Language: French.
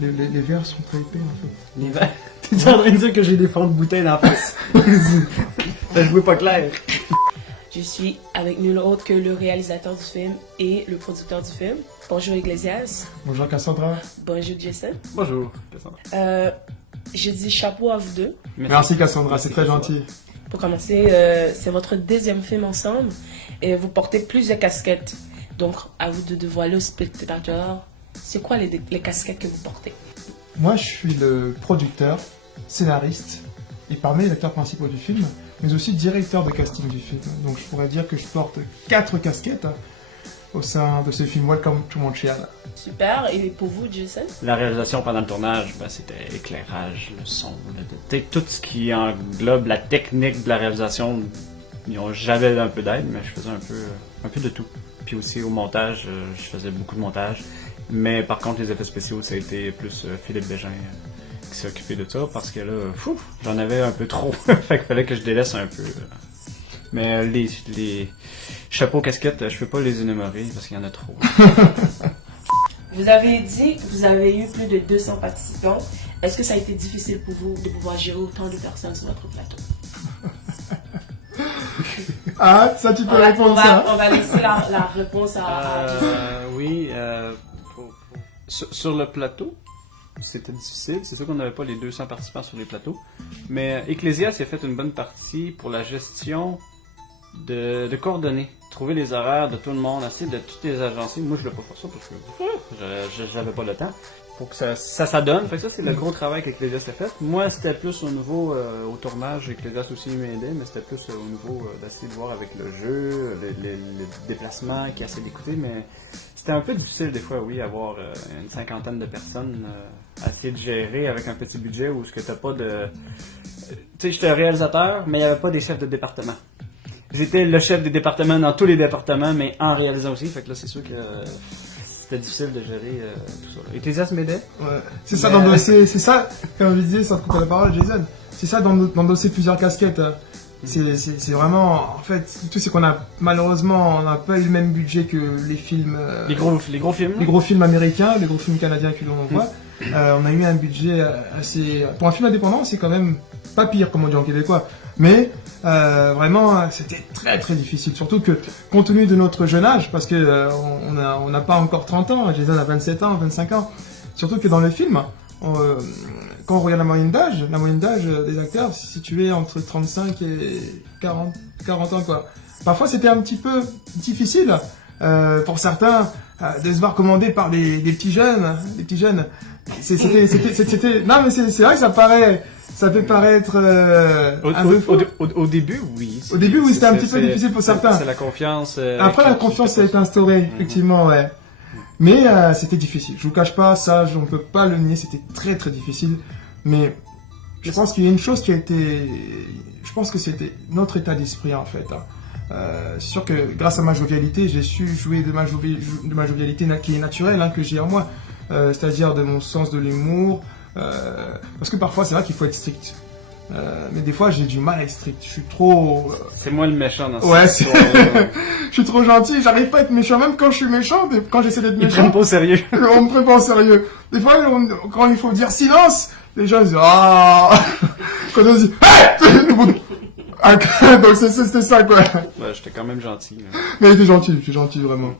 Les verres sont très épais en fait. Les verres. T'es en train de dire que j'ai des fonds de bouteille dans la face? Je vois pas clair. Je suis avec nul autre que le réalisateur du film et le producteur du film. Bonjour Iglesias. Bonjour Cassandra. Bonjour Jason. Bonjour, Cassandra. Je dis chapeau à vous deux. Merci Cassandra, c'est très gentil. Pour commencer, c'est votre deuxième film ensemble et vous portez plusieurs casquettes. Donc, à vous de dévoiler aux spectateurs, c'est quoi les casquettes que vous portez? Moi, je suis le producteur, scénariste et parmi les acteurs principaux du film, mais aussi directeur de casting du film. Donc, je pourrais dire que je porte 4 casquettes au sein de ce film Welcome to Montreal. Super. Et pour vous, Jason? La réalisation pendant le tournage, c'était éclairage, le son, tout ce qui englobe la technique de la réalisation. J'avais un peu d'aide, mais je faisais un peu de tout. Puis aussi au montage, je faisais beaucoup de montage. Mais par contre, les effets spéciaux, ça a été plus Philippe Bégin qui s'est occupé de ça, parce que là, j'en avais un peu trop. Fait qu'il fallait que je délaisse un peu. Mais les chapeaux, casquettes, je peux pas les énumérer parce qu'il y en a trop. Vous avez dit que vous avez eu plus de 200 participants. Est-ce que ça a été difficile pour vous de pouvoir gérer autant de personnes sur votre plateau? Ah, ça tu peux répondre ça. On va laisser la réponse à oui, sur le plateau, c'était difficile. C'est sûr qu'on n'avait pas les 200 participants sur les plateaux. Mais Ecclésias a fait une bonne partie pour la gestion de coordonner. Trouver les horaires de tout le monde, essayer de toutes les agencer. Moi, je ne l'ai pas fait ça parce que j'avais pas le temps. Pour que ça donne. Fait que ça, c'est le gros travail qu'Ecclésias a fait. Moi, c'était plus au niveau au tournage. Ecclésias aussi m'aidait, mais c'était plus au niveau d'essayer de voir avec le jeu, les déplacements, qui essaie d'écouter. Mais c'était un peu difficile des fois, oui, avoir une cinquantaine de personnes à essayer de gérer avec un petit budget où ce que t'as pas de... Tu sais, j'étais réalisateur, mais il n'y avait pas des chefs de département. J'étais le chef des départements dans tous les départements, mais en réalisant aussi. Fait que là, c'est sûr que c'était difficile de gérer tout ça. Ecclésias m'aidait. Ouais. C'est ça d'endosser, c'est ça, comme je disais, sans te couper la parole, Jason. C'est ça d'endosser plusieurs casquettes. C'est vraiment, en fait, tout c'est qu'on a, malheureusement, on n'a pas eu le même budget que les films. Les gros films. Les gros films américains, les gros films canadiens que l'on voit. On a eu un budget assez, pour un film indépendant, c'est quand même pas pire, comme on dit en québécois. Mais vraiment, c'était très très difficile. Surtout que, compte tenu de notre jeune âge, parce que on n'a pas encore 30 ans, Jason a 27 ans, 25 ans. Surtout que dans le film, quand on regarde la moyenne d'âge des acteurs c'est situé entre 35 et 40 ans quoi. Parfois c'était un petit peu difficile pour certains de se voir commander par des petits jeunes, C'était non mais c'est vrai que ça peut paraître au début, oui. Au début, oui, c'était un petit peu difficile pour certains. C'est la confiance. Après, la confiance a été instaurée, effectivement, ouais. Mais c'était difficile. Je vous cache pas, ça, on peut pas le nier. C'était très très difficile. Mais je pense qu'il y a une chose qui a été. Je pense que c'était notre état d'esprit en fait. C'est sûr que grâce à ma jovialité, j'ai su jouer de ma jovialité qui est naturelle, que j'ai en moi. C'est-à-dire de mon sens de l'humour. Parce que parfois, c'est vrai qu'il faut être strict. Mais des fois, j'ai du mal à être strict. Je suis trop... C'est moi le méchant dans cette histoire. Je suis trop gentil. J'arrive pas à être méchant. Même quand je suis méchant, quand j'essaie d'être méchant... Ils prennent pas au sérieux. On me prend pas au sérieux. Des fois, quand il faut dire silence, les gens disent... Ah. Quand on dit... Donc c'était ça, quoi. J'étais quand même gentil. Mais il était gentil. Je suis gentil, vraiment.